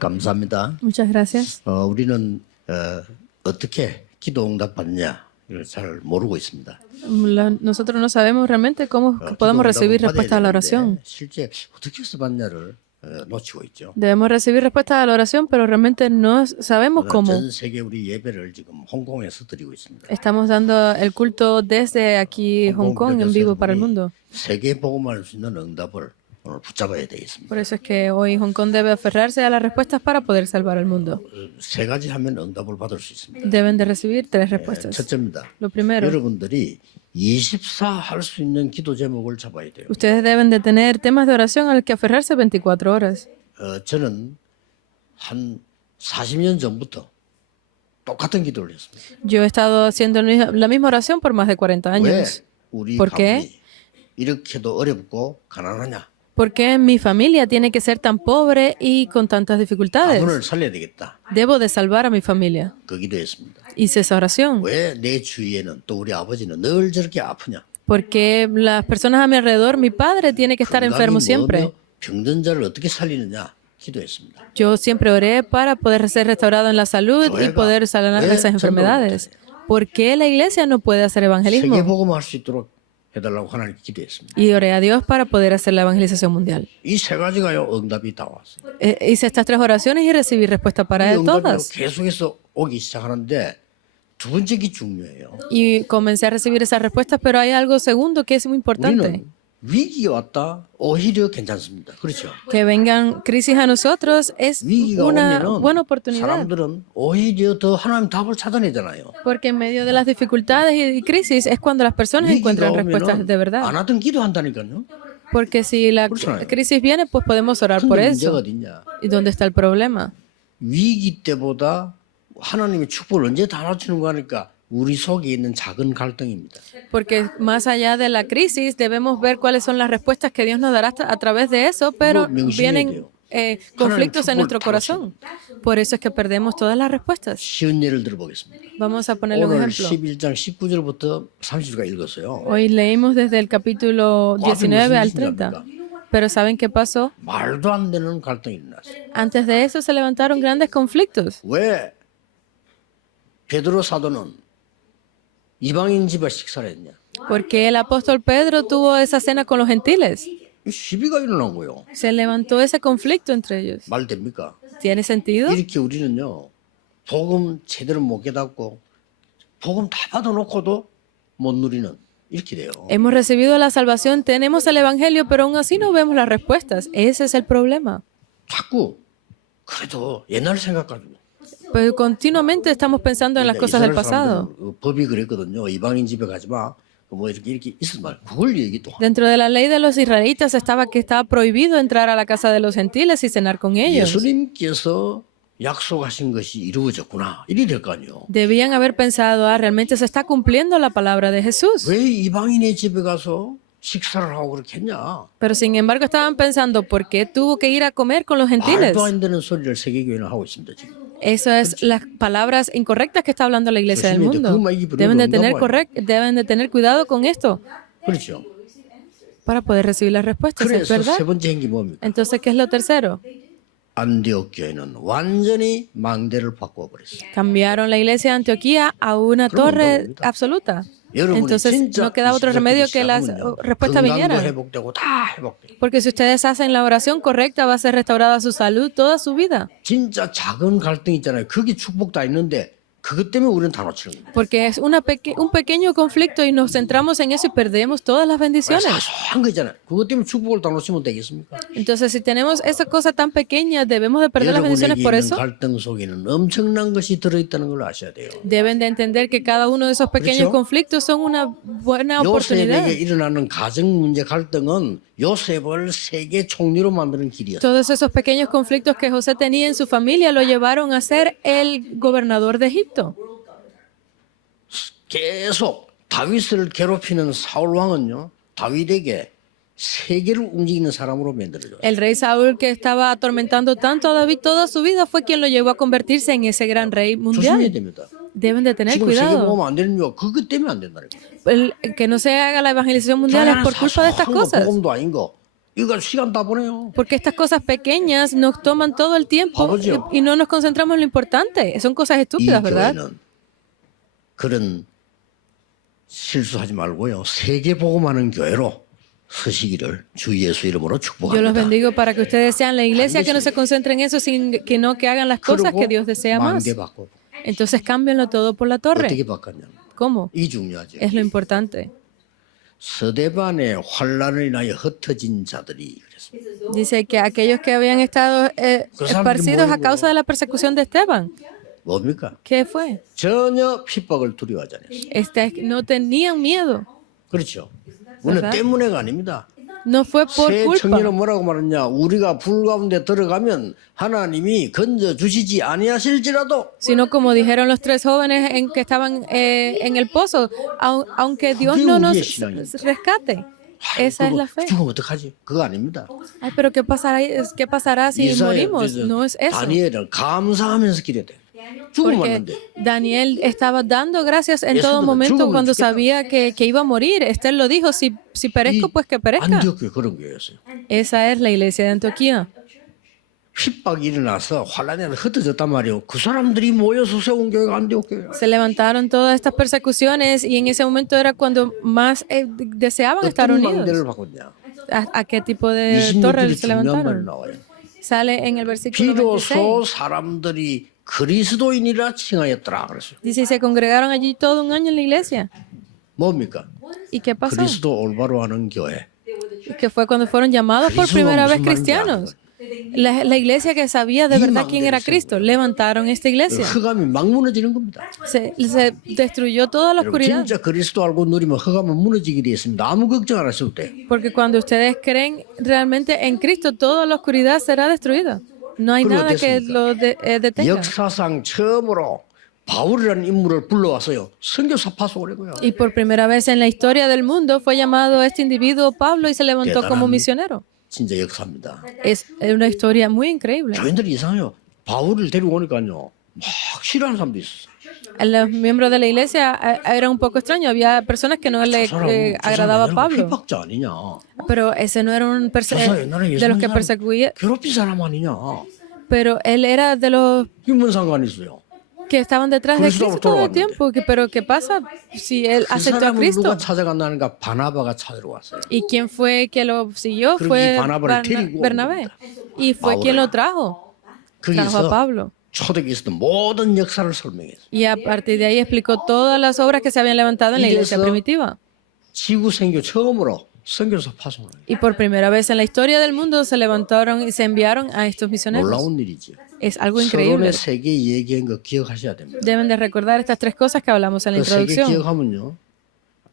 감사합니다. Muchas gracias. 우리는 어떻게 기도 응답 받냐 이걸 잘 모르고 있습니다. Nosotros no sabemos realmente cómo 기도 podemos 응답은 recibir 받아야 respuesta a la 되는데 oración. 실제 어떻게 해서 받냐를 놓치고 있죠. Debemos recibir respuesta a la oración, pero realmente no sabemos cómo. 전 세계 우리 예배를 지금 홍콩에서 드리고 있습니다. Estamos dando el culto desde aquí, Hong Kong, en vivo para el mundo. 세계 복음할 수 있는 응답을 오늘 붙잡아야 되겠습니다. Por eso es que hoy Hong Kong debe aferrarse a las respuestas para poder salvar al mundo. 세 가지 하면 응답을 받을 수 있습니다. Deben de recibir tres respuestas. 첫째입니다. Lo primero, 여러분들이 24 할 수 있는 기도 제목을 잡아야 돼요. ustedes deben de tener temas de oración al que aferrarse 24 horas. 저는 한 40년 전부터 똑같은 기도를 했습니다. Yo he estado haciendo la misma oración por más de 40 왜 años. 우리 ¿Por qué? 가문이 이렇게도 어렵고 가난하냐? ¿Por qué mi familia tiene que ser tan pobre y con tantas dificultades? 가문을 살려야 되겠다. Debo de salvar a mi familia. 그 기도했습니다. Hice esa oración. 왜 내 주위에는 또 우리 아버지는 늘 저렇게 아프냐? Porque las personas a mi alrededor, mi padre tiene que estar enfermo siempre. 병든 자를 어떻게 살리느냐? 기도했습니다. Yo siempre oré para poder ser restaurado en la salud y poder sanar esas enfermedades. ¿Por qué la iglesia no puede hacer 세계 evangelismo? 복음할 수 있도록 해달라고 하나님께 기도했습니다. Y oré a Dios para poder hacer la evangelización mundial. 이 세 가지가요 응답이 다 왔어요. Hice estas tres oraciones y recibí respuesta 이 para 응답이 todas. 계속해서 오기 시작하는데 두 번째 게 중요해요. Y comencé a recibir esas respuestas, pero hay algo segundo que es muy importante. 우리는 위기가 왔다 오히려 괜찮습니다. 그렇죠? Que vengan crisis a nosotros es 위기가 una 오면은 buena oportunidad. 사람들은 오히려 더 하나님 답을 찾아내잖아요. Porque en medio de las dificultades y crisis es cuando las personas 위기가 encuentran respuestas 오면은 de verdad. 안 하던 기도한다니까요. Porque si la 그렇잖아요. crisis viene, pues podemos orar por 근데 문제가 eso. 어딨냐? ¿Y dónde está el problema? 위기 때보다 하나님의 축복을 언제 다 낮추는 거 하니까 우리 속에 있는 작은 갈등입니다. Porque más allá de la crisis debemos ver cuáles son las respuestas que Dios nos dará a través de eso, pero vienen conflictos en nuestro corazón. Por eso es que perdemos todas las respuestas. 쉬운 예를 들어보겠습니다. Vamos a ponerle un 오늘 ejemplo. 11장 19절부터 30절까지 읽었어요. Hoy leímos desde el capítulo 19 al 30. Pero ¿saben qué pasó? 말도 안 되는 갈등이 일어났어요. Antes de eso se levantaron grandes conflictos. 왜 베드로 사도는 이방인 집에 식사를 했냐? Porque el apóstol Pedro tuvo esa cena con los gentiles. 이 시비가 일어난 거예요. Se levantó ese conflicto entre ellos. 말 됩니까? ¿Tiene sentido? 이렇게 우리는요. 복음 제대로 못 깨닫고 복음 다 받아놓고도 못 누리는 이렇게 돼요. Hemos recibido la salvación, tenemos el evangelio, pero aún así no vemos las respuestas. Ese es el problema. 자꾸 그래도 옛날 생각가지고 Pero continuamente estamos pensando en las cosas del pasado. 법이 그랬거든요. 이방인 집에 가지 마. 뭐 이렇게 있었 말. 그걸 얘기 또. Dentro de la ley de los israelitas estaba que estaba prohibido entrar a la casa de los gentiles y cenar con ellos. 예수님께서 약속하신 것이 이루어졌구나. 이리 될 거 아니에요. Debían haber pensado, realmente se está cumpliendo la palabra de Jesús. 왜 이방인의 집에 가서 식사를 하고 그렇게 했냐? Pero sin embargo estaban pensando, ¿por qué tuvo que ir a comer con los gentiles? 말도 안 되는 소리를 세계교회는 하고 있습니다 지금. Eso es las palabras incorrectas que está hablando la iglesia del mundo. Deben de tener cuidado con esto 그렇죠. para poder recibir las respuestas, ¿es 그래서 verdad? 세 번째 행기 뭡니까? Entonces, ¿qué es lo tercero? 안디옥 교회는 완전히 망대를 바꿔 버렸어요. Cambiaron la iglesia de Antioquía a una torre absoluta. Entonces, no queda otro remedio que las respuestas vinieran. 회복되고 다 회복돼. Porque si ustedes hacen la oración correcta, va a ser restaurada su salud toda su vida. 진짜 작은 갈등 있잖아요. 그게 축복 다 있는데 그것 때문에 우리는 다 놓치는 겁니다. Porque es un pequeño conflicto y nos centramos en eso y perdemos todas las bendiciones. 사소한 거 있잖아요. 그것 때문에 축복을 다 놓치면 되겠습니까? Entonces, si tenemos esa cosa tan pequeña, ¿debemos de perder las bendiciones 여러분에게 por 있는 eso? 갈등 속에는 엄청난 것이 들어있다는 걸 아셔야 돼요. Deben de entender que cada uno de esos pequeños 그렇죠? conflictos son una buena oportunidad. 요셉에게 일어나는 가정 문제 갈등은 요셉을 세계 총리로 만드는 길이었어요. Todos esos pequeños conflictos que José tenía en su familia lo llevaron a ser el gobernador de Egipto. 계속 다윗을 괴롭히는 사울 왕은요. 다윗에게 세계를 움직이는 사람으로 만들어줘요. El rey Saúl, que estaba atormentando tanto a David toda su vida, fue quien lo llevó a convertirse en ese gran rey 조심해야 mundial. 됩니다. Deben de tener 지금 세계 cuidado. 보면 안 되는 이유가 그것 때문에 안 된다니까. Que no se haga la evangelización mundial es por culpa de estas cosas. 복음도 아닌 거 이거 시간 다 보내요. Porque estas cosas pequeñas nos toman todo el tiempo 바보죠. y no nos concentramos en lo importante. Son cosas 이 estúpidas, ¿verdad? 교회는 그런 실수하지 말고요. 세계 복음하는 교회로 서시기를 주 예수 이름으로 Yo los 축복합니다. bendigo para que ustedes sean la iglesia que no se concentre en eso, sino que hagan las cosas que Dios desea más. 만개 바꿔. Entonces cámbienlo todo por la torre. 어떻게 바꿨냐? ¿Cómo? 이 중요하죠. Es lo importante. 서대반의 환란을 인하여 흩어진 자들이 그랬습니다. Dice que aquellos que habían estado esparcidos a causa de la persecución de Esteban, 뭡니까? ¿qué fue? 전혀 핍박을 두려워하지 않았어요. No tenían miedo. 그렇죠. 우리 ¿verdad? 때문에가 아닙니다. No fue por 새 culpa, 청년은 뭐라고 말했냐? 우리가 불 가운데 들어가면 하나님이 건져 주시지 아니하실지라도 sino como dijeron los tres jóvenes que estaban en el pozo, aunque Dios no nos rescate. Esa es la fe. 죽으면 어떡하지? 그거 아닙니다. Ay, pero ¿qué pasará si morimos? No es eso. 다니엘은 감사하면서 기도해야 돼. 죽으면 Porque 안 돼. Daniel estaba dando gracias en Eso todo no, momento 죽으면 cuando 죽겠다. sabía que iba a morir. Esther lo dijo, si perezco, pues que perezca. 안디옥 교회 그런 교회였어요. Esa es la iglesia de Antioquía. 핍박이 일어나서 환란에 흩어졌단 말이에요. 그 사람들이 모여서 세운 교회가 안디옥 교회야. Se levantaron todas estas persecuciones y en ese momento era cuando más deseaban estar 어떤 unidos. 망대를 바꿨냐? ¿A qué tipo de 26절에 torre se 중요한 말이 levantaron? 나와요. Sale en el versículo 비로소 26. 사람들이 그리스도인이라 칭하였더라 그랬어요. Dice, y se congregaron allí todo un año en la iglesia. 뭡니까? ¿Y qué pasó? 그리스도 올바로 하는 교회. Que fue cuando fueron llamados por Cristo primera vez musulmán cristianos. La iglesia que sabía de verdad quién era Cristo, levantaron esta iglesia. 흑암이 막 무너지는 겁니다. Se destruyó toda la 여러분, oscuridad. 진짜 그리스도 알고 누리면 흑암은 무너지게 되어 있습니다. 아무 걱정 안 하셔도 돼. Porque cuando ustedes creen realmente en Cristo, toda la oscuridad será destruida. No hay 그리고 nada que 어땠습니까? lo detenga. 역사상 처음으로 바울이라는 인물을 불러와서요. 선교사 파송을 Y por primera vez en la historia del mundo fue llamado este individuo Pablo y se levantó como misionero. 진짜 역사입니다. Es una historia muy increíble. 교인들이 이상해요. 바울을 데리고 오니까요. 막 싫어하는 사람도 있었어요. Los miembros de la iglesia era un poco extraño. Había personas que no le agradaba a Pablo. 핍박자 아니냐. Pero ese no era un 저 사람 옛날에 de los que 예수님 perseguía. 괴롭힌 사람 아니냐. Pero él era de los 이게 뭔 상관이 있어요. que estaban detrás de Cristo todo el tiempo. Pero ¿qué pasa si él 그 aceptó a 사람을 Cristo? 누가 찾아간다는가 바나바가 찾으러 왔어요. ¿Y quién fue que lo siguió? 그러기 Fue 바나바를 데리고 온 Bernabé. 겁니다. Y fue quien lo trajo. Trajo a 거기서 Pablo. 초대교회 있었던 모든 역사를 설명했어요. Y a partir de ahí explicó todas las obras que se habían levantado en la iglesia 이래서 primitiva. 지구 선교 처음으로 선교사 파송을 해요. Y por primera vez en la historia del mundo se levantaron y se enviaron a estos misioneros. 놀라운 일이죠. Es algo increíble. 서론의 세계 얘기한 거 기억하셔야 됩니다. Deben de recordar estas tres cosas que hablamos en la 그 세계 introducción. 기억하면요.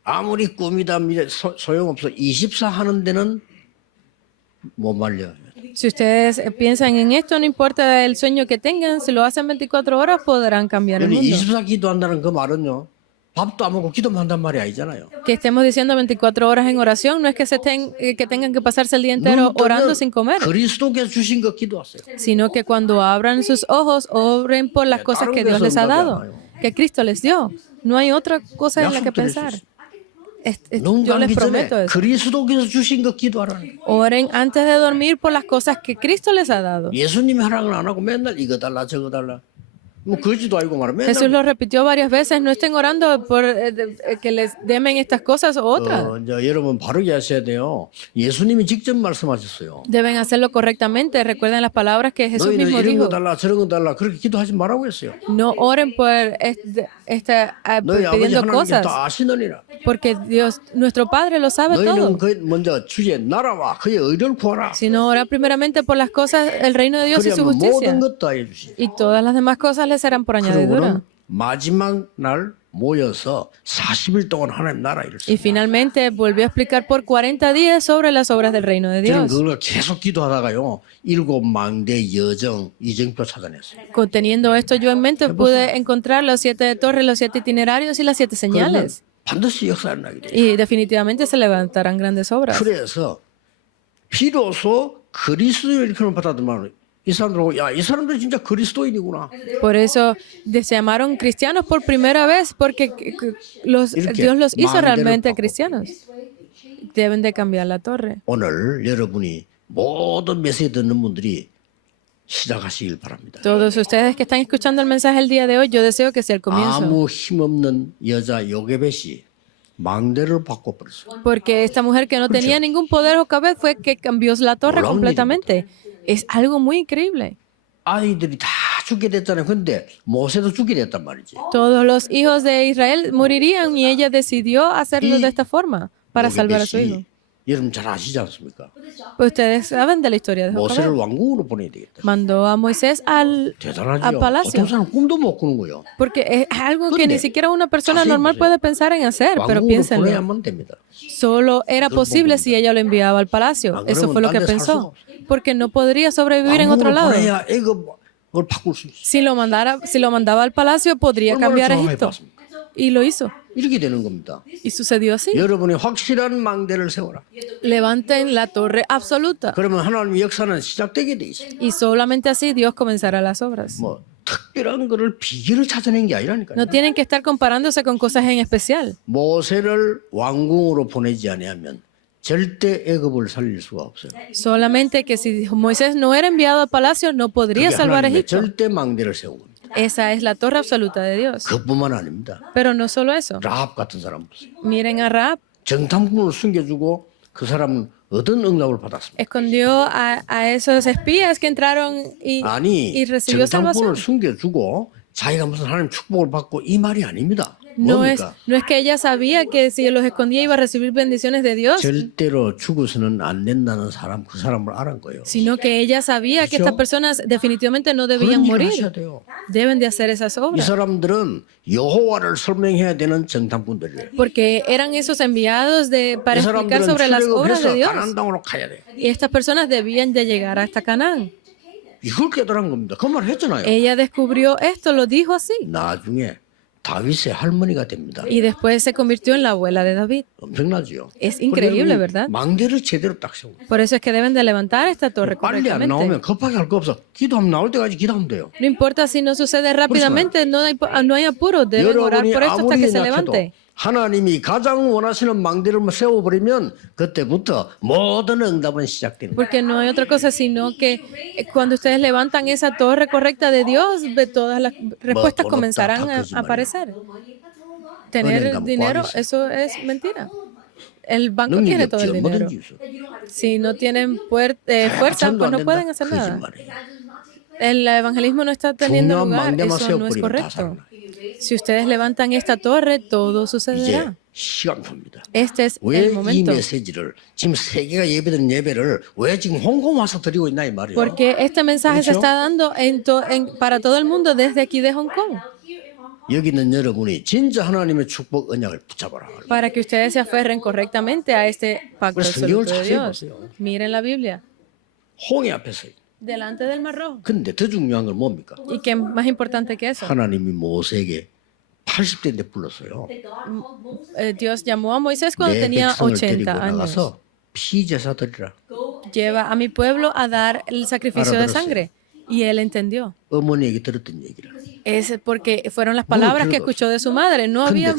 아무리 꿈이다 미래 소용없어. 24 하는 데는 못 말려요. Si ustedes piensan en esto, no importa el sueño que tengan, si lo hacen 24 horas podrán cambiar el 여러분 mundo. 24 기도한다는 그 말은요. 밥도 안 먹고 기도만 한단 말이 아니잖아요. Que estemos diciendo 24 horas en oración, no es que que tengan que pasarse el día entero 눈 orando 뜨면 sin comer, 그리스도께서 주신 거 기도하세요. sino que cuando abran sus ojos, oren por las cosas que Dios les ha dado, que Cristo les dio. No hay otra cosa en la que pensar. 눈 Yo les 감기 전에 prometo eso. 그리스도께서 주신 거 기도하라는 거예요. Oren antes de dormir por las cosas que Cristo les ha dado. 예수님이 하라는 건 안 하고 맨날 이거 달라 저거 달라. 뭐 그러지도 아니고 말이야. Jesús 맨날 lo repitió varias veces, no estén orando por que les demen estas cosas o otras. 이제 여러분 바르게 하셔야 돼요. 예수님이 직접 말씀하셨어요. Deben hacerlo correctamente. Recuerden las palabras que Jesús 너희는 mismo 이런 거 dijo. 달라 저런 거 달라 그렇게 기도하지 말라고 했어요. No oren por 너희 아버지 pidiendo 하나님께 cosas, 다 아시느니라. porque Dios, nuestro Padre lo sabe 너희는 todo. 그 먼저 주의 나라와 그의 의를 구하라. Sino orar primeramente por las cosas, el reino de Dios y su 그러면 justicia. 모든 것 다 해주시. Y todas las demás cosas les serán por añadidura. 그러고는 마지막 날 모여서 40일 동안 하나님 나라 일을 Y finalmente volvió a explicar por 40 días sobre las obras del reino de 저는 Dios. 그걸 계속 기도하다가요. 7망대 여정 이정표 찾아냈어요. Teniendo esto yo en mente, pude encontrar los 7 torres, los 7 itinerarios y las 7 그러면 señales. 반드시 역사를 나게 돼요. Y definitivamente se levantarán grandes obras. 그래서 비로소 그리스도를 일컬음 받았더만 이 사람들하고 야이 사람들 진짜 그리스도인이구나. Por eso se llamaron cristianos por primera vez, porque Dios los hizo realmente cristianos. deben de cambiar la torre. 오늘 여러분이 모든 메시지 듣는 분들이 시작하시길 바랍니다. Todos ustedes que están escuchando el mensaje el día de hoy, yo deseo que sea el comienzo. 아무 힘없는 여자 요게벳이 망대를 바꿔버렸어요. Porque esta mujer que no tenía ningún poder o cabeza fue que cambió la torre 놀라운 completamente. Es algo muy increíble. 아이들이 다 죽게 됐잖아요. 근데 모세도 죽게 됐단 말이지. Todos los hijos de Israel morirían y ella decidió hacerlo de esta forma para salvar a su hijo. 요게벳이 여러분 잘 아시지 않습니까? Pues ustedes saben de la historia de 모세를 Jocabed. 왕궁으로 보내야 되겠다. Mandó a Moisés al 대단하죠. palacio. 어떤 사람 꿈도 못 꾸는 거예요. Porque es algo que 근데 ni siquiera una persona 자세히 normal 보세요. puede pensar en hacer, pero 왕궁으로 piénsenlo. 보내야만 됩니다. Solo era posible si ella lo enviaba al palacio. 안 Eso 그러면 fue lo 딴 que 데 살 pensó. 수가 Porque no podría sobrevivir en otro 왕궁으로 lado. 보내야 애굽을 바꿀 수 있어요. Si lo mandaba al palacio, podría 얼마나 cambiar 정확하게 Egipto. 봤습니까? Y lo hizo. 이렇게 되는 겁니다. Y sucedió así. 여러분이 확실한 망대를 세워라. Levanten la torre absoluta. 그러면 하나님의 역사는 시작되게 돼 있어요. Y solamente así Dios comenzará las obras. 뭐 특별한 거를 비결을 찾아낸 게 아니라니까요. No tienen que estar comparándose con cosas en especial. 모세를 왕궁으로 보내지 아니하면 절대 애굽을 살릴 수가 없어요. Solamente que si Moisés no era enviado al palacio, no podría 그게 salvar 하나님의 Egipto. 절대 망대를 세운 겁니다. Esa es la torre absoluta de Dios. 그뿐만 아닙니다. Pero no solo eso. 라합 같은 사람 보세요. Miren a Rahab. 정탐꾼을 숨겨주고 그 사람은 어떤 응답을 받았습니까? Escondió a esos espías que entraron y 아니 recibió salvación. 정탐꾼을 숨겨주고 자기가 무슨 하나님 축복을 받고 이 말이 아닙니다. No es 뭡니까? que ella sabía que si los escondía iba a recibir bendiciones de Dios, 절대로 죽어서는 안 된다는 사람 그 사람을 알은 거예요. sino que ella sabía que estas personas definitivamente no debían 그런 일을 morir. 하셔야 돼요. Deben de hacer esas 이 obras. 사람들은 여호와를 설명해야 되는 정탐꾼들이에요. Porque eran esos enviados para 이 explicar 사람들은 sobre las obras de 출애굽해서 Dios. 가나안 땅으로 가야 돼. Y estas personas debían de llegar hasta Canaán. 이걸 깨달은 겁니다. 그 말 했잖아요. Ella descubrió esto, lo dijo así. 나중에 다윗의 할머니가 됩니다. Y después se convirtió en la abuela de David. 엄청나죠. Es increíble, ¿verdad? 망대를 제대로 딱 세우고 Por eso es que deben de levantar esta torre 빨리 안 correctamente. 나오면 급하게 할 거 없어. 기도하면 나올 때까지 기도하면 돼요. No importa si no sucede rápidamente, no hay apuro. Deben orar 여러분이 por esto hasta 아무리 que se 연약해도 levante. 하나님이 가장 원하시는 망대를 세워버리면 그때부터 모든 응답은 시작됩니다. Porque no hay otra cosa sino que cuando ustedes levantan esa torre correcta de Dios, todas las respuestas 돈 comenzarán 없다, a 다 거짓말이야. aparecer. Tener 은행 가면 dinero, 구하기 eso es mentira. El banco 능력이 tiene 없지 todo el dinero. 얼마든지 있어. Si no tienen fuerza, 천도 pues 안 no 된다. pueden hacer nada. 거짓말이에요. El evangelismo no está teniendo 중요한 lugar, 망대만 eso no es 세워버리면 다 correcto. 살아나. Si ustedes levantan esta torre, todo 이제 sucederá. 시간표입니다. Este es 왜 el 이 momento. 메시지를 지금 세계가 예배드린 예배를 왜 지금 홍콩 와서 드리고 있나 이 말이에요. Porque este mensaje se ¿Escuchó? está dando para todo el mundo desde aquí de Hong Kong. 여기 있는 여러분이 진짜 하나님의 축복 언약을 붙잡아라. Para que ustedes se aferren correctamente a este pacto Pues, Señor, absoluto de 자세히 Dios. 보세요. Miren la Biblia. 홍해 앞에서. Delante del Mar Rojo. 근데 더 중요한 건 뭡니까? ¿Y qué más importante que eso? 하나님이 모세에게 80대인데 불렀어요. Dios llamó a Moisés cuando 내 tenía 백성을 80 데리고 años. 나가서 피제사 드리라. Lleva a mi pueblo a dar el sacrificio de 알아들었어요. sangre. Y él entendió. 어머니에게 들었던 얘기를. Es porque fueron las palabras que escuchó de su madre. No había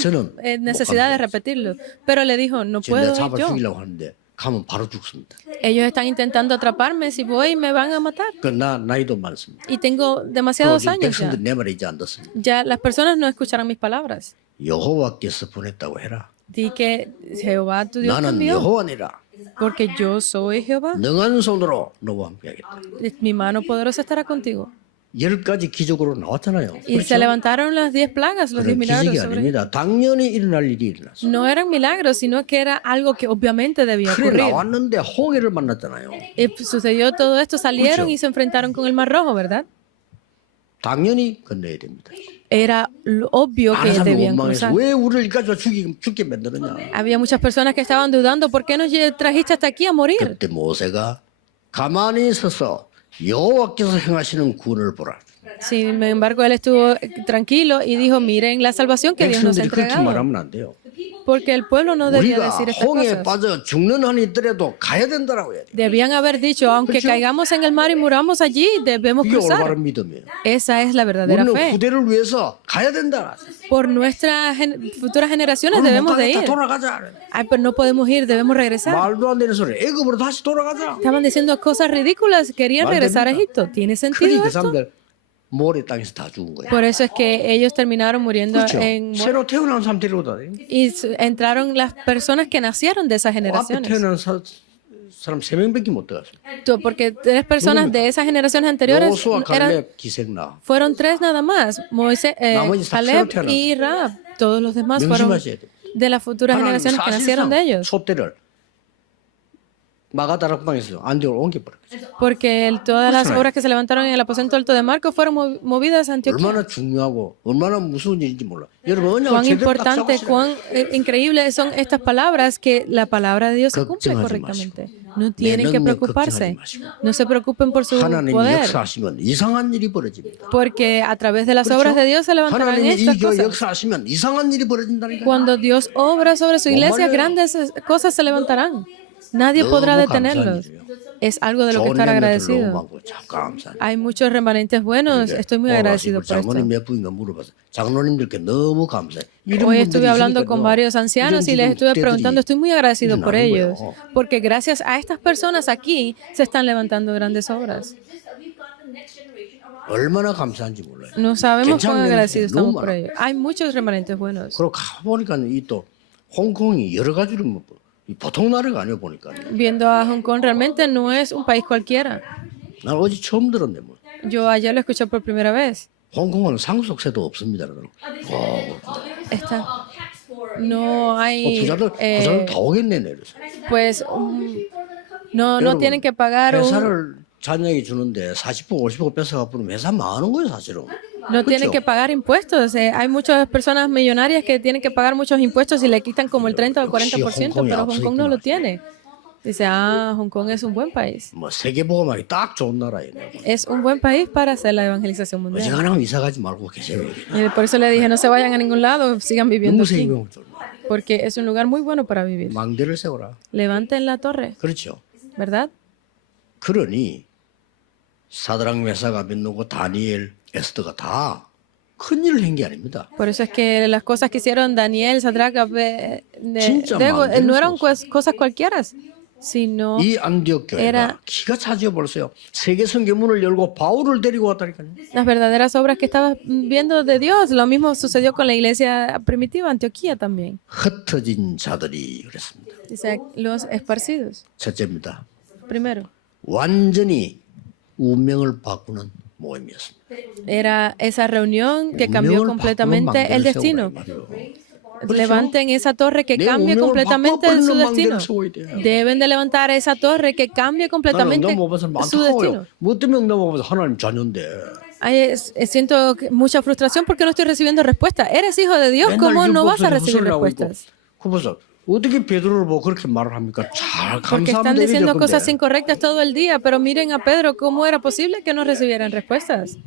necesidad de repetirlo. Pero le dijo, no 지금 내가 puedo 잡아 ir yo. 죽이려고 하는데 가면 바로 죽습니다. Ellos están intentando atraparme. Si voy, me van a matar. 나 나이도 많습니다. Y tengo 그리고 demasiados 지금 años ya. 백성들 내 말을 이제 안 듣습니다. Ya las personas no escucharán mis palabras. 여호와께서 보냈다고 해라. Di que Jehová tu Dios te 나는 envió. 여호와니라. Porque yo soy Jehová. 능한 손으로 너와 함께하겠다. Mi mano poderosa estará contigo. 10가지 기적으로 나왔잖아요. Y se levantaron las 10 plagas, los 10 그런 milagros 기적이 sobre 아닙니다. 당연히 일어날 일이 일어났어요. No eran milagros, sino que era algo que obviamente debía 그래 ocurrir. 나왔는데 홍해를 만났잖아요. Y sucedió todo esto, salieron 그렇죠. y se enfrentaron con el Mar Rojo, ¿verdad? 당연히 건너야 됩니다. Era obvio que 많은 사람이 debían 원망해서 cruzar. 왜 우리를 여기까지 죽게 만드느냐. Había muchas personas que estaban dudando, ¿por qué nos trajiste hasta aquí a morir? 그때 모세가 가만히 서서 여호와께서 행하시는 구원을 보라. Sin embargo, él estuvo tranquilo y dijo, miren la salvación que Dios nos ha 백성들이 그렇게 entregado. 말하면 안 돼요. porque el pueblo no debía 우리가 decir estas 홍해에 cosas. 빠져 죽는 한이 있더라도 가야 된다라고 해야 돼. Debían haber dicho, aunque caigamos en el mar y muramos allí, debemos 이게 cruzar. 올바른 믿음이에요. Esa es la verdadera 우리는 fe. 후대를 위해서 가야 된다. Por nuestras futuras generaciones 못 debemos de 가겠다 ir. 돌아가자. Ay, pero no podemos ir, debemos regresar. 말도 안 되는 소리. 애굽으로 다시 돌아가자. Estaban diciendo cosas ridículas, querían Mal regresar a 됩니다. Egipto. ¿Tiene 그러니 sentido 그 esto? 사람들 모래 땅에서 다 죽은 거예요. Por eso es que ellos terminaron muriendo 그렇죠. en 새로 태어난 사람 데려오다. y entraron las personas que nacieron de esas 앞에 generaciones. 태어난 사람 3명밖에 못 들어갔어요. Porque 3 personas de esas generaciones anteriores 여호수아, eran, 갈렙, 기생나. fueron 3 nada más. Moisés, 나머지 다 Caleb 새로 태어난 y Rahab. Todos los demás fueron 명심하셔야 돼요. de las futuras 하나님 generaciones que nacieron de 사실상 ellos. 촛대를 마가다락방에서 안디오로 옮겨버렸어요. Porque todas las 그렇잖아요. obras que se levantaron en el aposento alto de Marcos fueron movidas a Antioquía. 얼마나 중요하고 얼마나 무서운 일인지 몰라. 여러분 언약을 Cuán 제대로 딱 importante, 잡으시라. cuán increíbles son estas palabras que la palabra de Dios se cumple 걱정하지 correctamente. No tienen 내 que 능력 preocuparse. 걱정하지 마시고. No se preocupen por su 하나님이 poder. 역사하시면 이상한 일이 벌어집니다. Porque a través de las obras de Dios se levantarán 하나님이 estas 이 교회 cosas. 역사하시면 이상한 일이 벌어진다니까. Cuando Dios obra sobre su iglesia, 말이에요? grandes cosas se levantarán. Nadie podrá 너무 detenerlos. 감사한 일이에요. Es algo de lo que 좋은 estar 렘넌트를 너무 agradecido. 많고 참 감사해요. Hay muchos remanentes buenos. Estoy muy agradecido por esto. 장로님 몇 분인가 물어봐서 장로님들께 너무 감사해. 이런 Hoy 분들이 estuve hablando 있으니까 con 너 varios ancianos y 이런 les estuve 때들이 preguntando, estoy muy agradecido por 일어나는 ellos, 거예요. porque gracias a estas personas aquí se están levantando grandes obras. 얼마나 감사한지 몰라요. No sabemos cuán 괜찮은 agradecidos 너무 estamos por 많아. ellos. Hay muchos remanentes buenos. 그리고 가보니까 이 또 홍콩이 여러 가지로 뭐 이 보통 나라가 아니야 보니까. Viendo a Hong Kong, realmente no es un país cualquiera. 난 어제 처음 들었네 뭐. Yo ayer lo escuché por primera vez. 홍콩은 상속세도 없습니다. Está. No hay, 부자들 다 오겠네 내려서. pues, no tienen que pagar 회사를 자녀에게 주는데 40% 50% 뺏어가 버리면 회사 망하는 거예요 사실은. no tienen que pagar impuestos. Hay muchas personas millonarias que tienen que pagar muchos impuestos y le quitan como el 30 o el 40%, pero Hong Kong no lo tiene. Dice, Hong Kong es un buen país. 뭐 세계보고만이 딱 좋은 나라예요. Es un buen país para hacer la evangelización mundial. 어지간하면 이사 가지 말고 계세요. 여기. Por eso le dije, no se vayan a ningún lado, sigan viviendo 너무 aquí, 세계보고 좋아. porque es un lugar muy bueno para vivir. 망대를 세워라. Levanten la torre, 그렇죠. ¿verdad? 그러니 사드락 메사가 아벤노고 다니엘 에스더가 다 큰 일을 한 게 아닙니다. Por eso es que las cosas que hicieron Daniel, Sadrach, 진짜 Abednego, 마음대로 no eran 썼어요. cosas cualquiera, sino 이 안디옥 교회가 era- 기가 차지어 벌써요. 세계 성교문을 열고 바울을 데리고 왔다니까요. las verdaderas obras que estabas viendo de Dios. Lo mismo sucedió con la iglesia primitiva, Antioquía también. 흩어진 자들이 그랬습니다. Dice, los esparcidos. 첫째입니다. Primero, 완전히 운명을 바꾸는 모임이었습니다. era esa reunión que cambió 운명을 completamente 바꾸는 el 망대를 destino. 세우라 이 말이에요. Levanten esa torre que 내 cambie 운명을 completamente su 바꿔버리는 destino. 망대를 세워야 돼요. Deben de levantar esa torre que cambie 나는 completamente 넘어가서 su destino. 안타까워요. 뭐 때문에 넘어가서 하나님 자녀인데. Ay, siento mucha frustración porque no estoy recibiendo respuesta. Eres hijo de Dios, ¿cómo no vas a recibir respuestas? 그래서 어떻게 베드로를 보고 그렇게 말을 합니까? 잘 Porque están 감사하면 되겠죠. diciendo cosas 근데. incorrectas todo el día, pero miren a Pedro, ¿cómo era posible que no recibieran respuestas?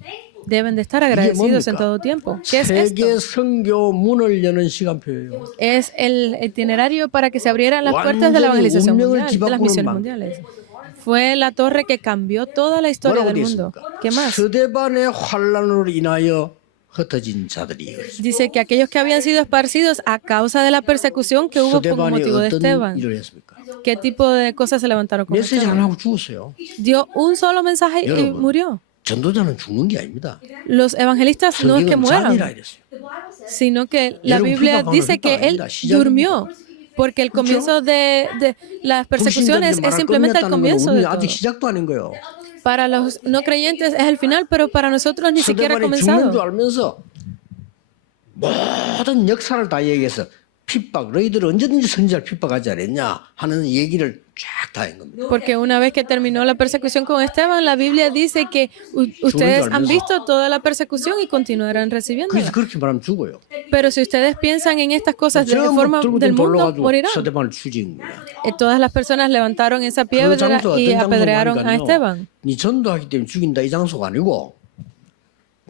Deben de estar agradecidos en 뭡니까? todo tiempo. ¿Qué es esto? 세계 선교 문을 여는 시간표예요. Es el itinerario para que se abrieran las puertas de la evangelización mundial, de las misiones mundiales. Fue la torre que cambió toda la historia 뭐라고 del 되어 mundo. 있습니까? ¿Qué más? 스데반의 환란으로 인하여 흩어진 자들이 Dice que aquellos que habían sido esparcidos a causa de la persecución que hubo por 스데반이 motivo de 어떤 Esteban. 일을 했습니까? ¿Qué tipo de cosas se levantaron con 메시지 안 Esteban? 하고 죽었어요. Dio un solo mensaje y 여러분, murió. 전도자는 죽는 게 아닙니다. Los evangelistas no es que 성경은 잔이라 mueran, 이랬어요. sino que la 여러분, Biblia 우리가 dice 방금 que él 아닙니다. 시작입니다. durmió, porque el comienzo de las persecuciones es simplemente el comienzo de 우리 아직 todo. 시작도 아닌 거예요. Para los no creyentes es el final, pero para nosotros ni siquiera ha 스데반이 죽는 줄 comenzado. 알면서 모든 역사를 다 얘기해서 핍박, 너희들 언제든지 선지자를 핍박하지 않았냐 하는 얘기를 쫙 다 한 겁니다. Porque una vez que terminó la persecución con Esteban, la Biblia dice que ustedes han visto toda la persecución y continuarán recibiéndola. 그래서 그렇게 말하면 죽어요. Pero si ustedes piensan en estas cosas de 전부 forma 들고 del mundo, 돌려가지고 morirán. 스데반을 죽인 거야. Todas las personas levantaron esa 그 piedra 장소 y 어떤 apedrearon a 장소가 Esteban. 네 전도하기 때문에 죽인다 이 장소가 아니고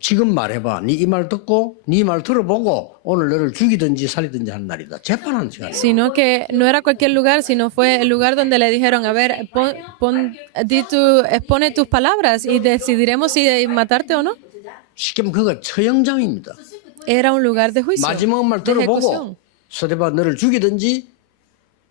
지금 말해봐. 네 이 말 듣고 네 말 들어보고 오늘 너를 죽이든지 살리든지 하는 날이다. 재판하는 시간이야. Sino que no era cualquier lugar, sino fue el lugar donde le dijeron, a ver, expone tus palabras y decidiremos si matarte o no. 쉽게 말하면 그가 처형장입니다. Era un lugar de juicio, 마지막 말 de 들어보고 ejecución, 스데반 너를 죽이든지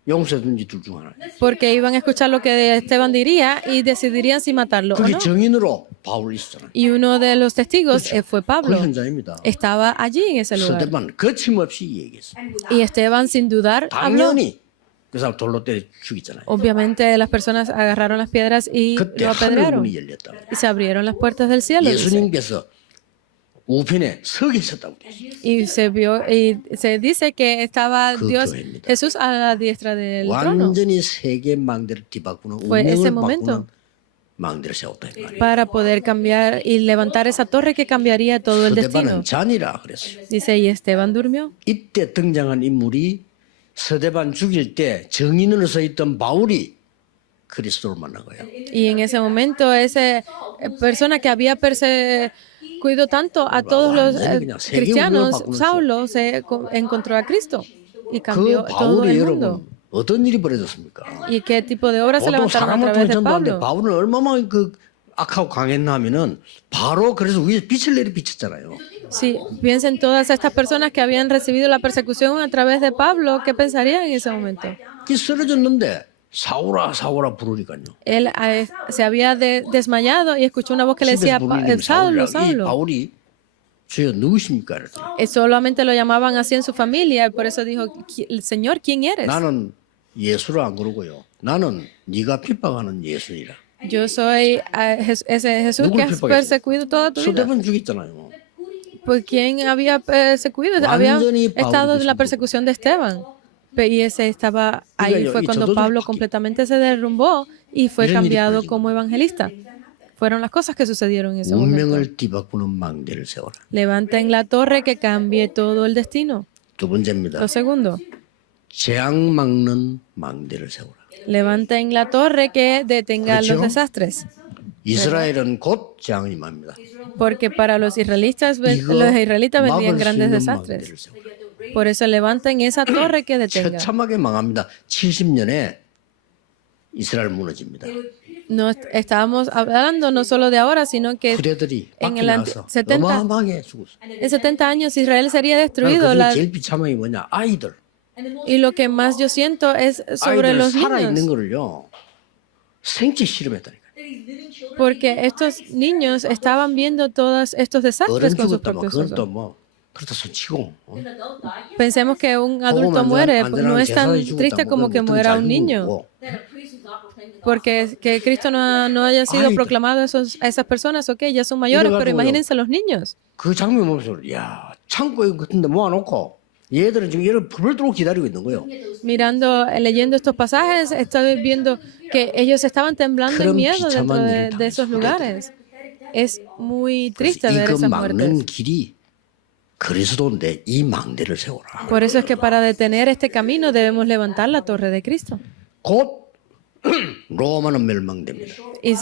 용서든지 둘 중 하나. porque iban a escuchar lo que Esteban diría y decidirían si matarlo o 그게 no. 정인으로 바울이 있었잖아요. Y uno de los testigos fue 그 Pablo. 현장입니다. Estaba allí en ese lugar. 스데반 거침없이 얘기했어. Y Esteban, sin dudar, habló. 당연히 그 사람 돌로 때려 죽이잖아요. Obviamente las personas agarraron las piedras y 그때 lo apedrearon. 하늘문이 열렸다. Y se abrieron las puertas del cielo. Dice. 예수님께서 우편에 서 계셨다고 그랬어요. Y se vio y se dice que estaba 그 Dios 교회입니다. Jesús a la diestra del trono 완전히 세계 망대를 뒤바꾸는 Fue ese 운명을 momento. 바꾸는 망대를 세웠다 이 말이에요. para poder cambiar y levantar esa torre que cambiaría todo el destino. 스데반은 잔이라 그랬어요. Dice, y Esteban durmió. 이때 등장한 인물이 스데반 죽일 때 정인으로 서 있던 바울이 그리스도를 만난 거예요. Y en ese momento esa persona que había perseguido tanto a todos los cristianos, Saulo, encontró a Cristo y 그 cambió todo 바울이 el mundo. 여러분 어떤 일이 벌어졌습니까? ¿Y qué tipo de obras se 보통 levantaron a 사람을 través 통해 de 전도하는데 Pablo? 바울은 얼마나 그 악하고 강했나 하면은 바로 그래서 위에 빛을 내리 비쳤잖아요. Si piensen todas estas personas que habían recibido la persecución a través de Pablo, ¿qué pensarían en ese momento? 이 쓰러졌는데 사울아 사울아 부르니까요. Él se había desmayado y escuchó una voz que le decía, 집에서 부르는 Saulo, 이 Saulo. 바울이 주여 누구십니까? 그랬더니 Solamente lo llamaban así en su familia, y por eso dijo, Señor, ¿quién eres? 나는 예수를 안 그러고요. 나는 네가 핍박하는 예수니라. Yo soy ese Jesús que has perseguido toda tu vida. 스데반 죽였잖아요. Pues ¿quién había perseguido? Había 완전히 estado en la 바울이 persecución de Esteban. Y ese estaba ahí fue cuando Pablo completamente se derrumbó y fue 이런 일이 cambiado 벌어진 como evangelista. Fueron las cosas que sucedieron en ese momento. 운명을 뒤바꾸는 망대를 세워라. Levanten la torre que cambie todo el destino. 두 번째입니다. Lo segundo, 재앙 막는 망대를 세워라. levanten la torre que detenga 그렇죠? los desastres. 이스라엘은 곧 재앙이 임합니다. Porque para los israelitas 이거 vendrían 막을 수 grandes 있는 desastres. 망대를 세워라. Por eso levanten esa torre que detenga. 처참하게 망합니다. 70년에 이스라엘 무너집니다. No estábamos hablando no solo de ahora, sino que 후대들이 en 밖에 el 나가서 70, 어마어마하게 죽었어요. en 70 años Israel sería destruido. 그중에 제일 비참한 게 뭐냐? 아이들. Y lo que más yo siento es sobre 아이들 los 살아있는 niños. 거를요. 생체 실험했다니까. Porque estos niños estaban viendo todos estos desastres 어른 con sus 죽었다 뭐 propios 그건 ojos. 또뭐 그렇다 손치고 Pensemos que un adulto muere, no es tan triste como que muera un niño. Porque que Cristo no haya sido Ay, proclamado a esas personas, ok, ya son mayores, pero 이래가지고요. imagínense los niños. 그 장면 보면서 야 창고에 같은데 모아놓고 얘들은 지금 얘를 불을 들고 기다리고 있는 거예요. Mirando, leyendo estos pasajes, estoy viendo que ellos estaban temblando en 그런 miedo dentro 비참한 일을 de esos 당했어요. lugares. Es muy triste 그래서 ver 이거 esas 막는 muertes. 길이 그리스도인데 이 망대를 세워라. Por eso es que para detener este camino debemos levantar la torre de Cristo. 곧 로마는 멸망됩니다. Y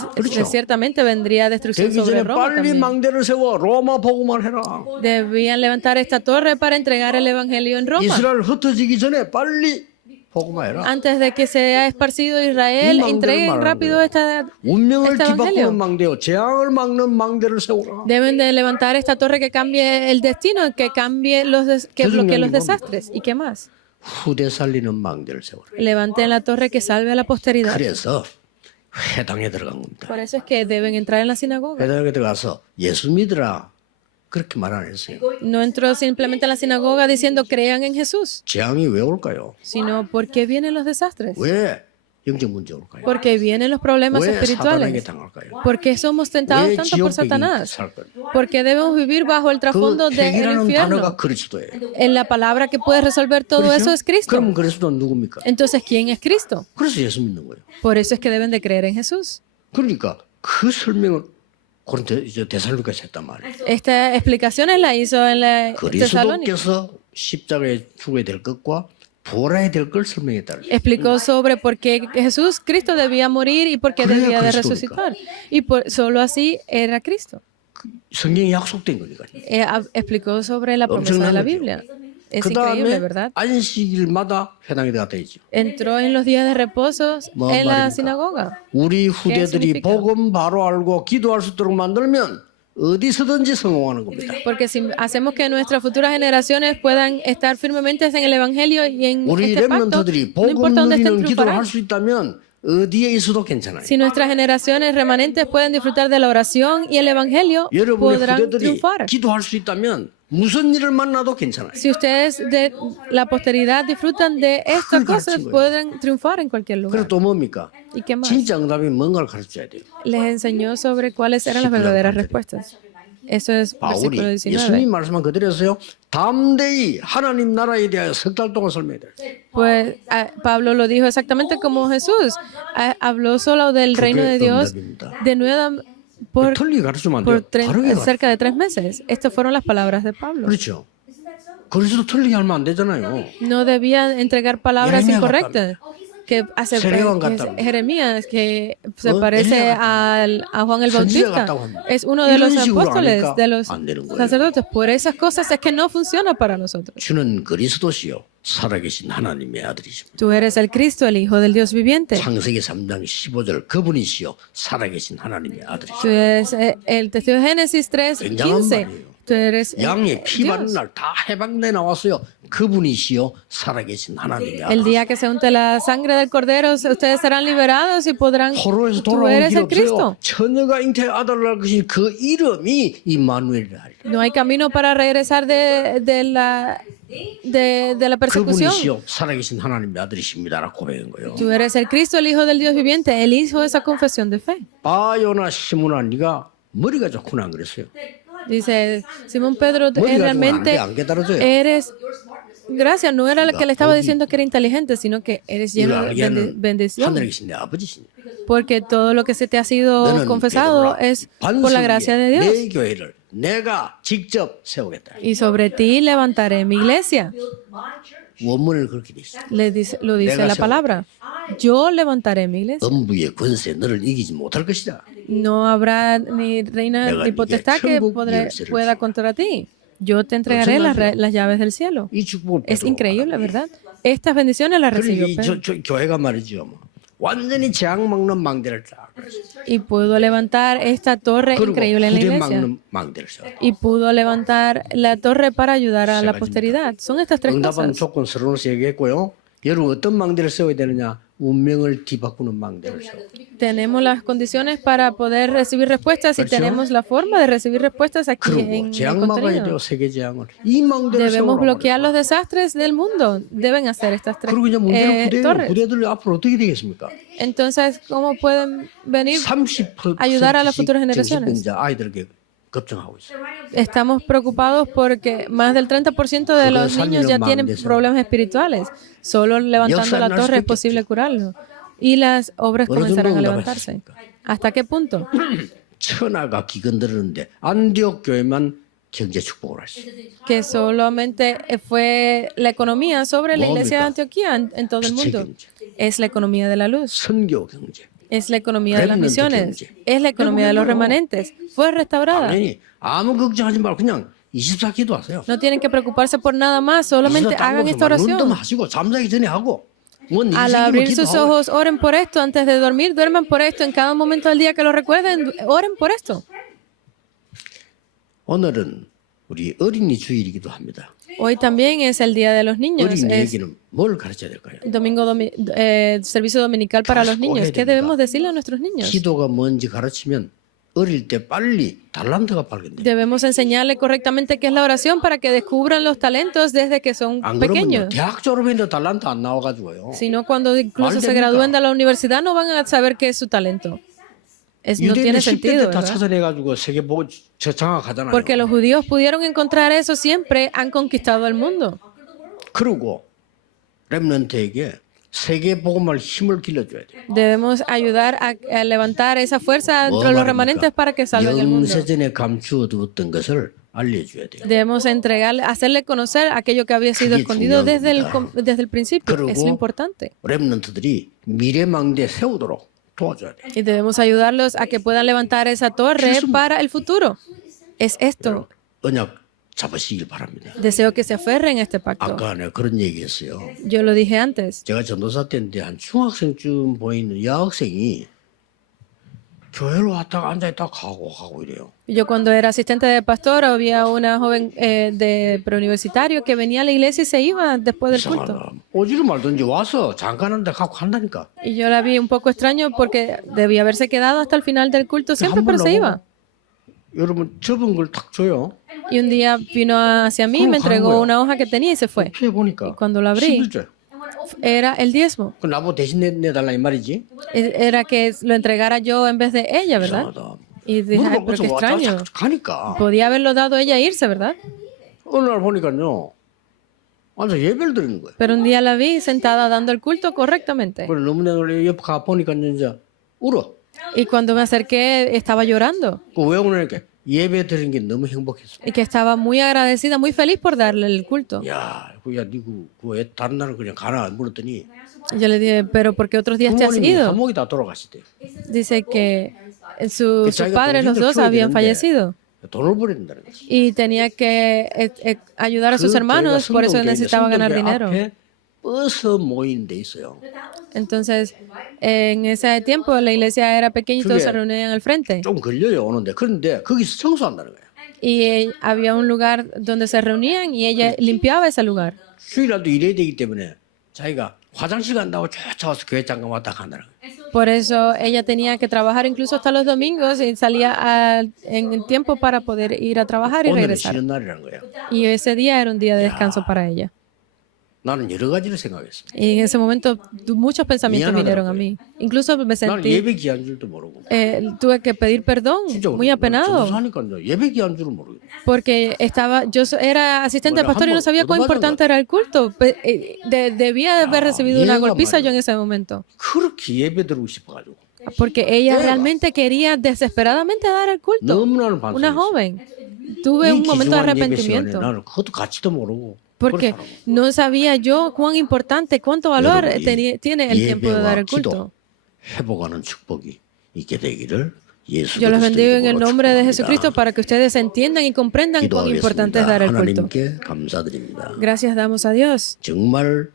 ciertamente vendría destrucción 되기 sobre 전에 Roma 빨리 también. 망대를 세워 로마 복음을 해라. Debían levantar esta torre para entregar el evangelio en Roma. 이스라엘 흩어지기 전에 빨리 복음해라. Antes de que sea esparcido Israel, 이 망대를 entreguen 말하는 rápido 거예요. 운명을 este 뒤바꾸는 evangelio. 망대요. 재앙을 막는 망대를 세워라. Deben de levantar esta torre que cambie el destino, que cambie que bloquee los desastres. ¿Y qué más? 후대 살리는 망대를 세워라. Levanten la torre que salve a la posteridad. 그래서 회당에 들어간 겁니다. Por eso es que deben entrar en la sinagoga. 회당에 들어가서 예수 믿으라 그렇게 말 안 했어요. No entró simplemente a la sinagoga diciendo crean en Jesús, 재앙이 왜 올까요? sino ¿por qué vienen los desastres? 왜 영적 문제 올까요? Porque vienen los problemas 왜 사단에게 espirituales. 당할까요? ¿Por qué somos tentados 왜 tanto por 지옥백이 Satanás? 살까요? Porque debemos vivir bajo el 그 trasfondo del 핵이라는 infierno. 단어가 그리스도예요. En la palabra que puede resolver todo eso es Cristo. 그럼 그리스도는 누굽니까? Entonces, ¿quién es Cristo? 그래서 예수 믿는 거예요. Por eso es que deben de creer en Jesús. 그러니까 그 설명을 고린도 데살로니가서 했단 말이에요. Esta explicación la hizo en la Tesalónica. 그리스도께서 십자가에 죽어야 될 것과 부활해야 될 걸 설명했다. Explicó sobre por qué Jesús, Cristo debía morir y por qué 그래야 debía de 그리스도니까. resucitar. Y solo así era Cristo. 성경에 약속된 거니까요. Explicó sobre la promesa de la Biblia. Es 그 increíble, 다음에 ¿verdad? 안식일마다 회당에 들어갔다 있죠. Entró en los días de reposo 뭐 en la 말입니까? sinagoga. 우리 후대들이 significa? 복음 바로 알고 기도할 수 있도록 만들면 어디서든지 성공하는 겁니다. Porque si hacemos que nuestras futuras generaciones puedan estar firmemente en el Evangelio y en 우리 este pacto, 렘넌트들이 no 복음 importa dónde estén, 누리는 기도를 triunfarán. 할 수 있다면 어디에 있어도 괜찮아요. Si nuestras generaciones remanentes pueden disfrutar de la oración y el Evangelio, 여러분의 podrán 후대들이 triunfar. 기도할 수 있다면 무슨 일을 만나도 괜찮아요. Si ustedes de la posteridad disfrutan de estas cosas, 거예요. pueden triunfar en cualquier 그리고 lugar. 또 뭡니까? ¿Y qué más? 진짜 응답이 뭔가를 가르쳐야 돼요. Les enseñó sobre cuáles eran las verdaderas respuestas. Eso es 바울이 versículo 예수님 19. 말씀한 그대로 했어요. 담대히 하나님 나라에 대하여 석 달 동안 설명해야 돼요. Pues Pablo lo dijo exactamente como Jesús. Habló solo del reino de Dios de nuevo por, 틀리게 가르치면 안 por 돼요. 다르게 가르쳐. cerca de 3 meses. Estas fueron las palabras de Pablo. 그렇죠. 그래서 틀리게 하면 안 되잖아요. No debía entregar palabras Jeremías incorrectas. Que hace Sereban que 같다고. Jeremías, que se 어, parece 엘리야 a Juan el 선지자 Bautista, 같다고 합니다. es uno de los 이런 식으로 apóstoles, 하니까 de los 안 되는 거예요. sacerdotes. Por esas cosas es que no funciona para nosotros. 주는 그리스도시요 살아계신 하나님의 아들이십니다. Tú eres el Cristo, el Hijo del Dios viviente. 창세기 3장 15절 그분이시요 살아계신 하나님의 아들이십니다. Tú eres el testigo de Génesis 3:15. 말이에요. Tú eres 양의 피 바른 Dios. 날 다 해방돼 나왔어요. 그분이시요 살아계신 하나님의 El 아들. día que se unte la sangre del Cordero, ustedes serán liberados y podrán. 포로에서 Tú 돌아온 eres 길 el Cristo. 없어요. 처녀가 잉태 아들을 낳을 것인 그 이름이 임마누엘이라 하리라. No hay camino para regresar de la persecución. 그분이시요 살아계신 하나님의 아들이십니다라고 고백한 거예요. Tú eres el Cristo, el Hijo del Dios viviente. Él hizo esa confesión de fe. 바요나 시몬아 네가 머리가 좋구나 안 그랬어요. Dice Simón Pedro, 머리가 좋으면 realmente 안 깨달아져요. eres. Gracias, no era la que le estaba diciendo que era inteligente, sino que eres 이걸 lleno 알게 de 하는 bendición. 하늘에 계신 내 아버지시니. Porque todo lo que se te ha sido 너는 confesado 베드로라, es por la gracia de 반석 위에 Dios. 내 교회를 내가 직접 세우겠다. Y sobre ti levantaré mi iglesia. 원문을 그렇게 돼 있어. Lo dice 내가 la palabra. Yo levantaré mi iglesia. 음부의 권세 너를 이기지 못할 것이다. No habrá ni reina 내가 ni 네게 potestad que 천국 pueda 열쇠를 contra ti. Yo te entregaré las llaves del cielo. 이 축복을 Es 베드로가 increíble, ¿verdad? Estas bendiciones las recibió 그리고 Pedro. 저 교회가 말이죠. 뭐. 완전히 재앙 막는 망대를 딱. Y pudo levantar esta torre 그리고 increíble en la 후대 iglesia. 막는 망대를 세워. Y pudo levantar la torre para ayudar a la 가지입니다. posteridad. Son estas tres 응답은 cosas. 조건 서론에서 얘기했고요. 여러분 어떤 망대를 세워야 되느냐? 운명을 뒤바꾸는 망대를 세워. Tenemos las condiciones para poder recibir respuestas y 그렇죠? tenemos la forma de recibir respuestas aquí 그리고 en el 재앙 막아야 contenido. 돼요. 세계 재앙을. 이 망대를 Debemos 세우라고 bloquear 말이에요. los desastres del mundo. Deben hacer estas tres 그리고 이제 문제는 torres. 후대들 앞으로 어떻게 되겠습니까? Entonces, ¿cómo pueden venir? 30% ayudar a las futuras generaciones. 정신병자 아이들에게 걱정하고 있어요. Estamos preocupados porque más del 30% de los niños ya tienen problemas espirituales. Solo levantando la torre es posible curarlo. Y las obras comenzarán a levantarse. ¿Hasta qué punto? 천하가 기근들었는데 안디옥 교회만 경제 축복을 했어요. Que solamente fue la economía sobre la iglesia de Antioquía en todo el mundo. Es la economía de la luz. 선교 경제. Es la economía de las misiones. Es la economía de los remanentes. Fue restaurada. 당연히 아무 걱정하지 말고 그냥 24 기도하세요. No tienen que preocuparse por nada más. Solamente hagan esta 눈도 oración. 하시고 잠자기 전에 하고. Al abrir sus ojos, oren por esto. Antes de dormir, duerman por esto. En cada momento del día que lo recuerden, oren por esto. 오늘은 우리 어린이 주일이기도 합니다. Hoy también es el Día de los Niños. 어린이 Es 얘기는 뭘 가르쳐야 될까요? servicio dominical para los niños. ¿Qué debemos decirle a nuestros niños? 기도가 뭔지 가르치면 어릴 때 빨리 달란트가 발견돼요. Debemos enseñarle correctamente qué es la oración para que descubran los talentos desde que son 안 그러면요 pequeños. 대학 졸업했는데 달란트 안 나와가지고요. Si no, cuando incluso ¿Mal se 됩니까? gradúen de la universidad no van a saber qué es su talento. No 유대인들 tiene 10대 sentido, 때 다 ¿verdad? 찾아내가지고 세계 보고 장악하잖아요. Porque los judíos pudieron encontrar eso siempre, han conquistado el mundo. 그리고 렘넌트에게 세계 복음을 힘을 길러줘야 돼요. Debemos ayudar a levantar esa fuerza entre los remanentes para que salven el mundo. 영세전에 감추어두었던 것을 알려줘야 돼요. Debemos entregarle, hacerle conocer aquello que había sido 그게 escondido 중요합니다. desde el principio. Es lo 그리고 importante. 렘넌트들이 미래망대 세우도록 도와줘야 돼요. Y debemos ayudarlos a que puedan levantar esa torre para el futuro. Es esto. 언약 잡으시길 바랍니다. Deseo que se aferren a este pacto. 아까 내가 그런 얘기했어요. Yo lo dije antes. 제가 전도사 때인데 한 중학생쯤 보이는 여학생이 교회로 왔다가 앉아있다가 가고 이래요. Yo cuando era asistente de pastor había una joven de preuniversitario que venía a la iglesia y se iba después del culto. 이상하다. 오지를 말든지 와서 잠깐 한데 가고 간다니까. Y yo la vi un poco extraño porque debía haberse quedado hasta el final del culto siempre, pero se iba. 여러분 접은 걸 탁 줘요. Y un día vino hacia mí y me entregó una hoja que tenía y se fue. 피해 보니까 Y cuando lo abrí, 11절. era el diezmo. 그 나보고 대신 내달라 이 말이지. Era que lo entregara yo en vez de ella, ¿verdad? 이상하다. Y dije, ay, pero qué extraño. 가니까 Podía haberlo dado ella e irse, ¿verdad? 어느 날 보니까요. 완전 예배를 드리는 거예요. Pero un día la vi sentada dando el culto correctamente. 그래 너무 내가 옆에 가 보니까 이제 울어. Y cuando me acerqué, estaba llorando. 그 왜 우느니까 예배 드리는 게 너무 행복했어. Y que estaba muy agradecida, muy feliz por darle el culto. 야, 왜 다른 날은 그냥 가나 물었더니 Yo le dije, pero ¿por qué otros días te has 부모님이 ido? 한목이 다 돌아가시대. Dice que sus padres, los dos, habían fallecido. 돈을 버린다는 거지. Y tenía que ayudar a sus hermanos, por eso necesitaba ganar dinero. 앞에 버스 모이는 데 있어요. Entonces, en ese tiempo la iglesia era pequeña y todos se reunían al frente. 좀 걸려요 오는데 그런데 거기서 청소한다는 거예요. Y había un lugar donde se reunían y ella limpiaba ese lugar. 주일날도 일해야 되기 때문에 자기가 화장실 간다고 쫓아와서 교회 잠깐 왔다 간다는 거예요. Por eso ella tenía que trabajar incluso hasta los domingos y salía en el tiempo para poder ir a trabajar y 오늘은 regresar. 쉬는 날이라는 거예요. Y ese día era un día de descanso para ella. 나는 여러 가지를 생각했어. Y en ese momento muchos pensamientos vinieron a mí. Incluso me 나는 sentí, 예배 기한 줄도 모르고. tuve que pedir perdón, 진짜 muy apenado, 전도사니까요. 예배 기한 줄은 모르고. porque era asistente de pastor y no sabía cuán importante era el culto. Debía de haber recibido una golpiza yo en ese momento, 그렇게 예배 드리고 싶어가지고. porque ella realmente quería desesperadamente dar el culto. 너무나는 Una 반성했어. joven. Tuve un momento de 예배 시간에 arrepentimiento. 나는 그것도 가치도 모르고. Porque no sabía yo cuán importante, cuánto valor 여러분이 tiene el tiempo de dar el culto. 회복하는 축복이 있게 되기를 예수 Yo los bendigo en el 그리스도 nombre de 축복합니다. Jesucristo para que ustedes entiendan y comprendan cuán importante es 기도하겠습니다. dar el culto. 하나님께 감사드립니다. Gracias damos a Dios. 정말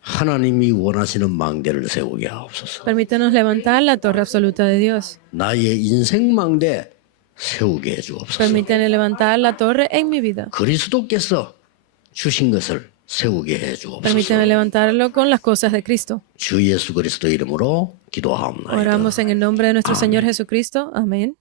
하나님이 원하시는 망대를 세우게 하옵소서. Permítanos levantar la torre absoluta de Dios. 나의 인생 망대 세우게 해주옵소서. Permítanme levantar la torre en mi vida. 그리스도께서 주신 것을 세우게 해주옵소서. Permítanme levantarlo con las cosas de Cristo. 주 예수 그리스도 이름으로 기도하옵나이다. Oramos en el nombre de nuestro Señor Jesucristo. Amén.